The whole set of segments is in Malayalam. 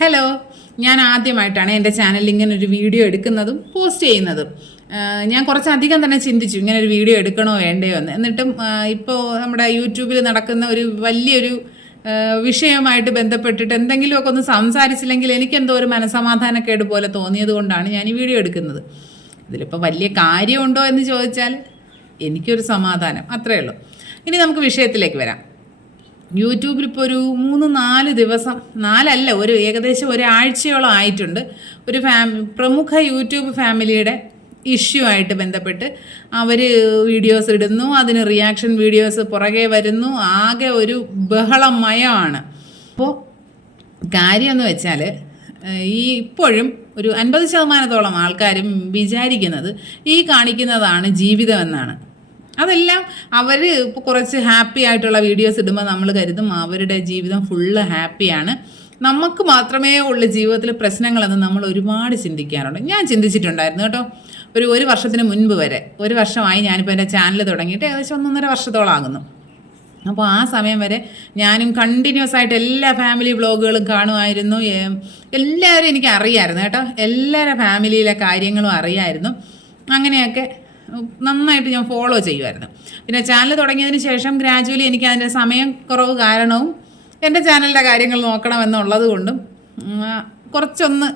ഹലോ ഞാൻ ആദ്യമായിട്ടാണ് എന്റെ ചാനലിൽ ഇങ്ങനെ ഒരു വീഡിയോ എടുക്കുന്നതും പോസ്റ്റ് ചെയ്യുന്നതും. ഞാൻ കുറച്ചധികം തന്നെ ചിന്തിച്ചു ഇങ്ങനെ ഒരു വീഡിയോ എടുക്കണോ വേണ്ടയോ എന്ന്. എന്നിട്ടും ഇപ്പോൾ നമ്മുടെ യൂട്യൂബിൽ നടക്കുന്ന ഒരു വലിയൊരു വിഷയമായിട്ട് ബന്ധപ്പെട്ടിട്ട് എന്തെങ്കിലുമൊക്കെ ഒന്ന് സംസാരിച്ചില്ലെങ്കിൽ എനിക്കെന്തോ ഒരു മനസമാധാനക്കേട് പോലെ തോന്നിയത് കൊണ്ടാണ് ഞാൻ ഈ വീഡിയോ എടുക്കുന്നത്. ഇതിലിപ്പോൾ വലിയ കാര്യമുണ്ടോ എന്ന് ചോദിച്ചാൽ എനിക്കൊരു സമാധാനം. അത്രയേ ഉള്ളൂ. ഇനി നമുക്ക് വിഷയത്തിലേക്ക് വരാം. യൂട്യൂബിൽ ഇപ്പോൾ ഒരു മൂന്ന് നാല് ദിവസം നാലല്ല ഒരു ഏകദേശം ഒരാഴ്ചയോളം ആയിട്ടുണ്ട്. ഒരു ഫാമി പ്രമുഖ യൂട്യൂബ് ഫാമിലിയുടെ ഇഷ്യൂ ആയിട്ട് ബന്ധപ്പെട്ട് അവർ വീഡിയോസ് ഇടുന്നു അതിന് റിയാക്ഷൻ വീഡിയോസ് പുറകെ വരുന്നു ആകെ ഒരു ബഹളമയമാണ്. അപ്പോൾ കാര്യമെന്ന് വെച്ചാൽ ഈ ഇപ്പോഴും ഒരു അൻപത് ശതമാനത്തോളം ആൾക്കാരും വിചാരിക്കുന്നത് ഈ കാണിക്കുന്നതാണ് ജീവിതം എന്നാണ്. അതെല്ലാം അവർ ഇപ്പോൾ കുറച്ച് ഹാപ്പി ആയിട്ടുള്ള വീഡിയോസ് ഇടുമ്പോൾ നമ്മൾ കരുതും അവരുടെ ജീവിതം ഫുള്ള് ഹാപ്പിയാണ് നമുക്ക് മാത്രമേ ഉള്ള ജീവിതത്തിൽ പ്രശ്നങ്ങളെന്ന് നമ്മൾ ഒരുപാട് ചിന്തിക്കാറുണ്ട്. ഞാൻ ചിന്തിച്ചിട്ടുണ്ടായിരുന്നു കേട്ടോ. ഒരു ഒരു വർഷത്തിന് മുൻപ് വരെ. ഒരു വർഷമായി ഞാനിപ്പോൾ എന്റെ ചാനൽ തുടങ്ങിയിട്ട് ഏകദേശം ഒന്നൊന്നര വർഷത്തോളം ആകുന്നു. അപ്പോൾ ആ സമയം വരെ ഞാനും കണ്ടിന്യൂസ് ആയിട്ട് എല്ലാ ഫാമിലി വ്ളോഗുകളും കാണുമായിരുന്നു. എല്ലാവരും എനിക്ക് അറിയാമായിരുന്നു കേട്ടോ. എല്ലാവരുടെ ഫാമിലിയിലെ കാര്യങ്ങളും അറിയായിരുന്നു. അങ്ങനെയൊക്കെ നന്നായിട്ട് ഞാൻ ഫോളോ ചെയ്യുമായിരുന്നു പിന്നെ ചാനൽ തുടങ്ങിയതിന് ശേഷം ഗ്രാജുവലി എനിക്ക് അതിന്റെ സമയം കുറവ് കാരണവും എന്റെ ചാനലിന്റെ കാര്യങ്ങൾ നോക്കണമെന്നുള്ളത് കൊണ്ടും കുറച്ചൊന്ന്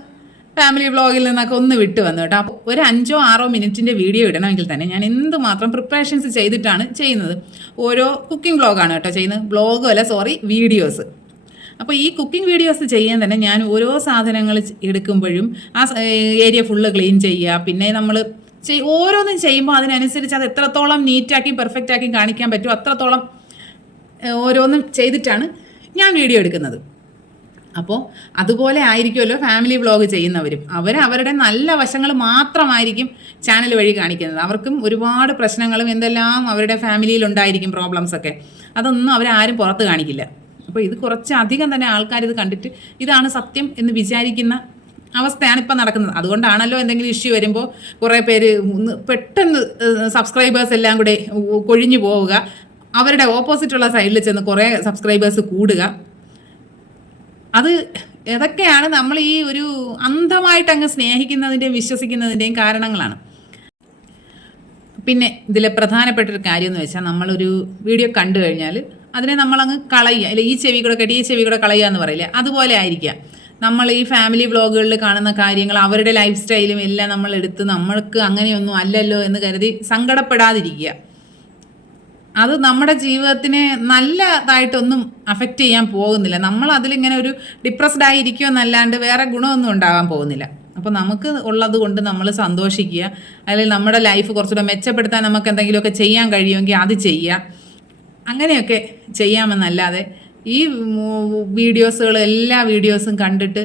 ഫാമിലി വ്ളോഗിൽ നിന്നൊക്കെ ഒന്ന് വിട്ടു വന്നു കേട്ടോ. അപ്പോൾ ഒരു അഞ്ചോ ആറോ മിനിറ്റിന്റെ വീഡിയോ ഇടണമെങ്കിൽ തന്നെ ഞാൻ എന്തുമാത്രം പ്രിപ്പറേഷൻസ് ചെയ്തിട്ടാണ് ചെയ്യുന്നത്. ഓരോ കുക്കിംഗ് വ്ളോഗാണ് കേട്ടോ ചെയ്യുന്നത്. വ്ളോഗ് അല്ല സോറി വീഡിയോസ് അപ്പോൾ ഈ കുക്കിംഗ് വീഡിയോസ് ചെയ്യാൻ തന്നെ ഞാൻ ഓരോ സാധനങ്ങൾ എടുക്കുമ്പോഴും ആ ഏരിയ ഫുള്ള് ക്ലീൻ ചെയ്യുക. പിന്നെ നമ്മൾ ഓരോന്നും ചെയ്യുമ്പോൾ അതിനനുസരിച്ച് അത് എത്രത്തോളം നീറ്റാക്കിയും പെർഫെക്റ്റ് ആക്കി കാണിക്കാൻ പറ്റുമോ അത്രത്തോളം ഓരോന്നും ചെയ്തിട്ടാണ് ഞാൻ വീഡിയോ എടുക്കുന്നത്. അപ്പോൾ അതുപോലെ ആയിരിക്കുമല്ലോ ഫാമിലി വ്ളോഗ് ചെയ്യുന്നവരും. അവർ അവരുടെ നല്ല വശങ്ങൾ മാത്രമായിരിക്കും ചാനൽ വഴി കാണിക്കുന്നത്. അവർക്കും ഒരുപാട് പ്രശ്നങ്ങളും എന്തെല്ലാം അവരുടെ ഫാമിലിയിൽ ഉണ്ടായിരിക്കും പ്രോബ്ലംസ് ഒക്കെ. അതൊന്നും അവരാരും പുറത്ത് കാണിക്കില്ല. അപ്പോൾ ഇത് കുറച്ച് അധികം തന്നെ ആൾക്കാർ ഇത് കണ്ടിട്ട് ഇതാണ് സത്യം എന്ന് വിചാരിക്കുന്ന അവസ്ഥയാണ് ഇപ്പം നടക്കുന്നത്. അതുകൊണ്ടാണല്ലോ എന്തെങ്കിലും ഇഷ്യൂ വരുമ്പോൾ കുറേ പേര് പെട്ടെന്ന് സബ്സ്ക്രൈബേഴ്സ് എല്ലാം കൂടെ കൊഴിഞ്ഞു പോവുക. അവരുടെ ഓപ്പോസിറ്റുള്ള സൈഡിൽ ചെന്ന് കുറേ സബ്സ്ക്രൈബേഴ്സ് കൂടുക. അത് ഇതൊക്കെയാണ് നമ്മൾ ഈ ഒരു അന്ധമായിട്ട് അങ്ങ് സ്നേഹിക്കുന്നതിന്റെയും വിശ്വസിക്കുന്നതിന്റെയും കാരണങ്ങളാണ്. പിന്നെ ഇതിലെ പ്രധാനപ്പെട്ട ഒരു കാര്യം എന്ന് വെച്ചാൽ നമ്മളൊരു വീഡിയോ കണ്ടു കഴിഞ്ഞാൽ അതിനെ നമ്മളങ്ങ് കളയുക. അല്ലെ ഈ ചെവി കൂടെ കെട്ടി ഈ ചെവി കൂടെ കളയുക എന്ന് പറയില്ലേ? അതുപോലെ ആയിരിക്കാം നമ്മൾ ഈ ഫാമിലി വ്ളോഗുകളിൽ കാണുന്ന കാര്യങ്ങൾ അവരുടെ ലൈഫ് സ്റ്റൈലും എല്ലാം നമ്മൾ എടുത്ത് നമ്മൾക്ക് അങ്ങനെയൊന്നും അല്ലല്ലോ എന്ന് കരുതി സങ്കടപ്പെടാതിരിക്കുക. അത് നമ്മുടെ ജീവിതത്തിനെ നല്ലതായിട്ടൊന്നും അഫക്റ്റ് ചെയ്യാൻ പോകുന്നില്ല. നമ്മൾ അതിലിങ്ങനെ ഒരു ഡിപ്രസ്ഡ് ആയിരിക്കുമെന്നല്ലാണ്ട് വേറെ ഗുണമൊന്നും ഉണ്ടാകാൻ പോകുന്നില്ല. അപ്പോൾ നമുക്ക് ഉള്ളത് കൊണ്ട് നമ്മൾ സന്തോഷിക്കുക. അല്ലെങ്കിൽ നമ്മുടെ ലൈഫ് കുറച്ചുകൂടെ മെച്ചപ്പെടുത്താൻ നമുക്ക് എന്തെങ്കിലുമൊക്കെ ചെയ്യാൻ കഴിയുമെങ്കിൽ അത് ചെയ്യുക. അങ്ങനെയൊക്കെ ചെയ്യാമെന്നല്ലാതെ ഈ വീഡിയോസുകൾ എല്ലാ വീഡിയോസും കണ്ടിട്ട്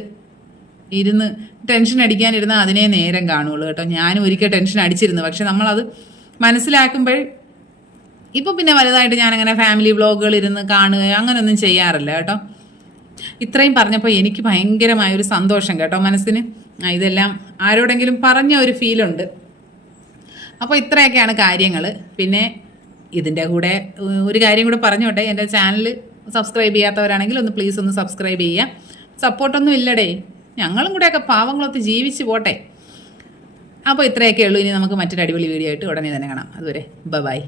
ഇരുന്ന് ടെൻഷൻ അടിക്കാനിരുന്നാൽ അതിനെ നേരം കാണുള്ളൂ കേട്ടോ. ഞാനും ഒരിക്കൽ ടെൻഷൻ അടിച്ചിരുന്നു. പക്ഷെ നമ്മളത് മനസ്സിലാക്കുമ്പോൾ ഇപ്പോൾ പിന്നെ വലുതായിട്ട് ഞാനങ്ങനെ ഫാമിലി വ്ളോഗുകൾ ഇരുന്ന് കാണുക അങ്ങനെയൊന്നും ചെയ്യാറില്ല കേട്ടോ. ഇത്രയും പറഞ്ഞപ്പോൾ എനിക്ക് ഭയങ്കരമായൊരു സന്തോഷം കേട്ടോ മനസ്സിന്. ഇതെല്ലാം ആരോടെങ്കിലും പറഞ്ഞ ഒരു ഫീലുണ്ട് അപ്പോൾ ഇത്രയൊക്കെയാണ് കാര്യങ്ങൾ പിന്നെ ഇതിന്റെ കൂടെ ഒരു കാര്യം കൂടെ പറഞ്ഞോട്ടെ. എന്റെ ചാനൽ സബ്സ്ക്രൈബ് ചെയ്യാത്തവരാണെങ്കിൽ ഒന്ന് പ്ലീസ് ഒന്ന് സബ്സ്ക്രൈബ് ചെയ്യുക. സപ്പോർട്ടൊന്നും ഇല്ലടേ. ഞങ്ങളും കൂടെയൊക്കെ പാവങ്ങളൊത്ത് ജീവിച്ച് പോട്ടെ. അപ്പോൾ ഇത്രയൊക്കെ ഉള്ളൂ. ഇനി നമുക്ക് മറ്റൊരു അടിപൊളി വീഡിയോ ആയിട്ട് ഉടനെ തന്നെ കാണാം. അതുവരെ ബൈ